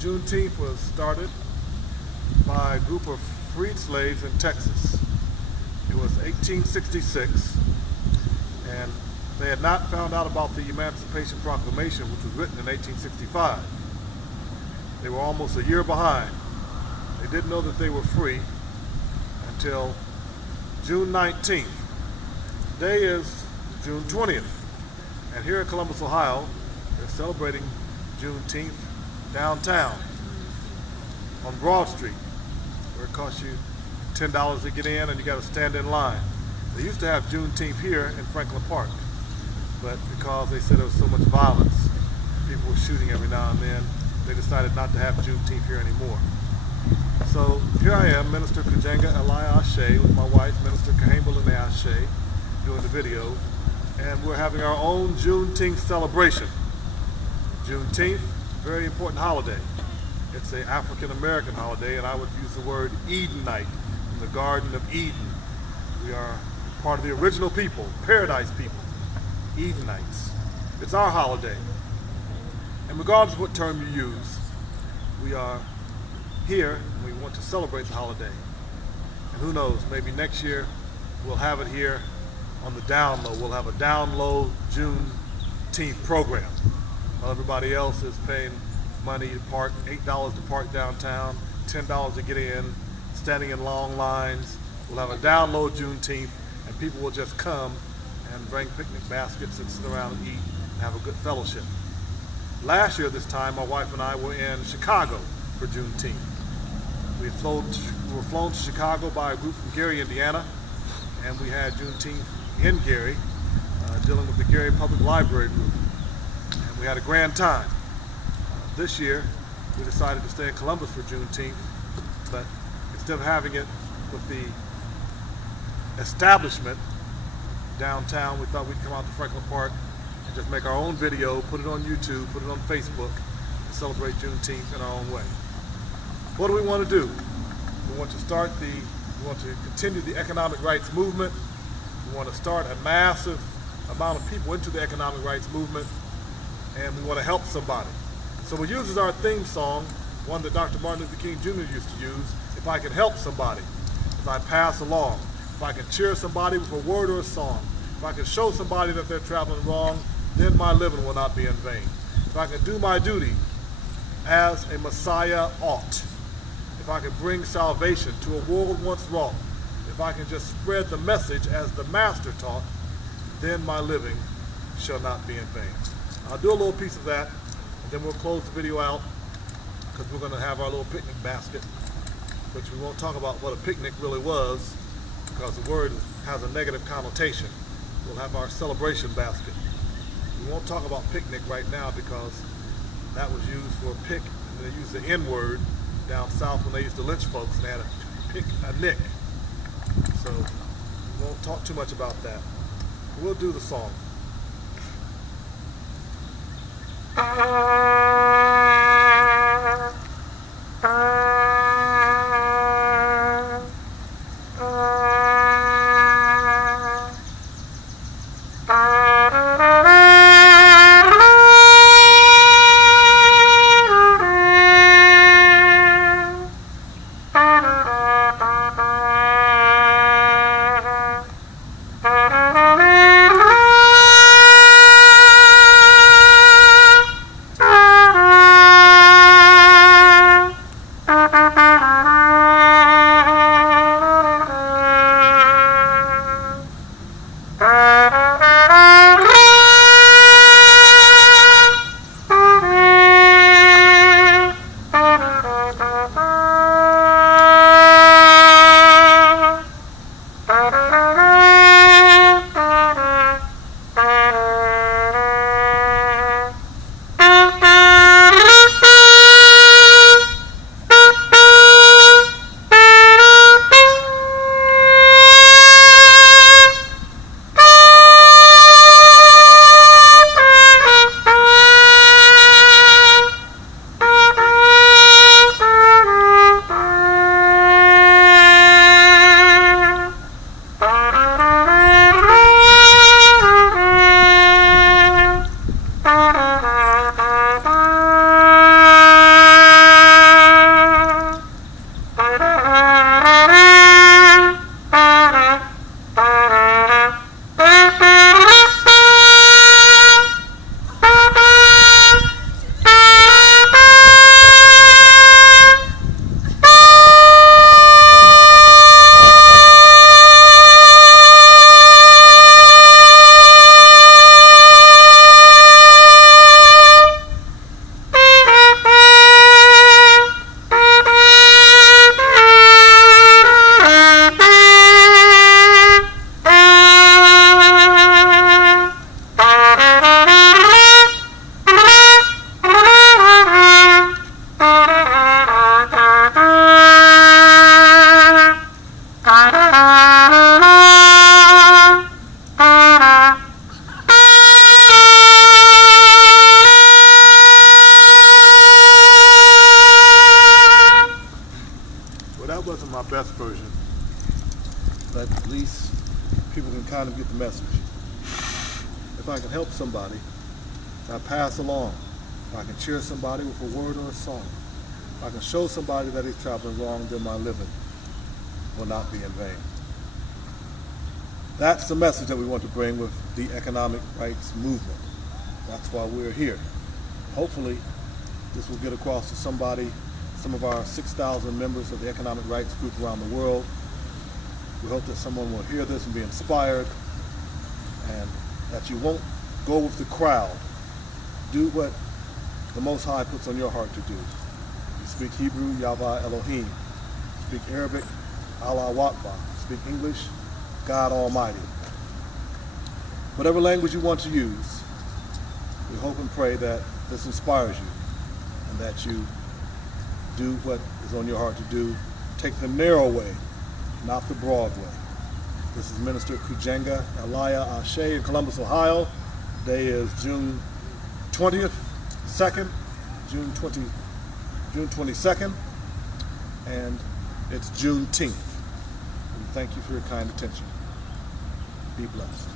Juneteenth was started by a group of freed slaves in Texas. It was 1866, and they had not found out about the Emancipation Proclamation, which was written in 1865. They were almost a year behind. They didn't know that they were free until June 19th. Today is June 20th, and here in Columbus, Ohio, they're celebrating Juneteenth downtown on Broad Street, where it costs you $10 to get in and you got to stand in line. They used to have Juneteenth here in Franklin Park, but because they said there was so much violence, people were shooting every now and then, they decided not to have Juneteenth here anymore. So here I am, Minister Kujenga Elia Ashe, with my wife, Minister Kahemba Lene Ashe, doing the video, and we're having our own Juneteenth celebration. Juneteenth, very important holiday. It's an African-American holiday, and I would use the word Edenite, from the Garden of Eden. We are part of the original people, paradise people, Edenites. It's our holiday. And regardless of what term you use, we are here and we want to celebrate the holiday. And who knows, maybe next year we'll have it here on the down low. We'll have a down low Juneteenth program. While everybody else is paying money to park, $8 to park downtown, $10 to get in, standing in long lines. We'll have a down low Juneteenth, and people will just come and bring picnic baskets and sit around and eat and have a good fellowship. Last year this time, my wife and I were in Chicago for Juneteenth. We were flown to Chicago by a group from Gary, Indiana, and we had Juneteenth in Gary, dealing with the Gary Public Library group. And we had a grand time. This year, we decided to stay in Columbus for Juneteenth, but instead of having it with the establishment downtown, we thought we'd come out to Franklin Park and just make our own video, put it on YouTube, put it on Facebook, and celebrate Juneteenth in our own way. What do we want to do? We want to continue the economic rights movement. We want to start a massive amount of people into the economic rights movement, and we want to help somebody. So we use as our theme song, one that Dr. Martin Luther King Jr. used to use, if I can help somebody, if I pass along, if I can cheer somebody with a word or a song, if I can show somebody that they're traveling wrong, then my living will not be in vain. If I can do my duty as a Messiah ought, if I can bring salvation to a world once wrong, if I can just spread the message as the Master taught, then my living shall not be in vain. I'll do a little piece of that, and then we'll close the video out, because we're going to have our little picnic basket, which we won't talk about what a picnic really was, because the word has a negative connotation. We'll have our celebration basket. We won't talk about picnic right now, because that was used for pick, and they used the N-word down south when they used to lynch folks, and they had a pick a nick. So we won't talk too much about that. We'll do the song. our best version, but at least people can kind of get the message. If I can help somebody, if I pass along, if I can cheer somebody with a word or a song, if I can show somebody that he's traveling wrong, then my living will not be in vain. That's the message that we want to bring with the economic rights movement. That's why we're here. Hopefully, this will get across to somebody, some of our 6,000 members of the economic rights group around the world. We hope that someone will hear this and be inspired, and that you won't go with the crowd. Do what the Most High puts on your heart to do. You speak Hebrew, Yahweh Elohim. Speak Arabic, Allah Wakbar. Speak English, God Almighty. Whatever language you want to use, we hope and pray that this inspires you and that you do what is on your heart to do. Take the narrow way, not the broad way. This is Minister Kujenga Elia Ashe in Columbus, Ohio. Today is June 20th, June 22nd, and it's Juneteenth. And thank you for your kind attention. Be blessed.